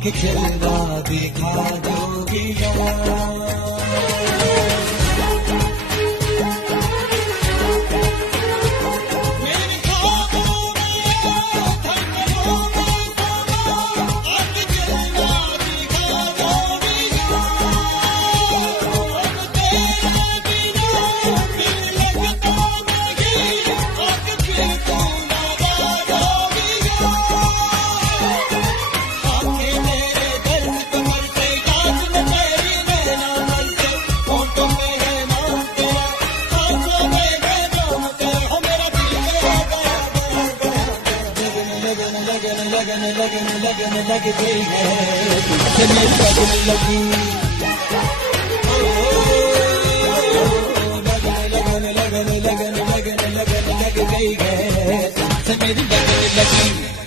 आके खिलवा दिखा दोगी यार। लगन लग गई है तुझसे मेरी लगन लगी। लगन लग गई है तुझसे मेरी लगन लगी।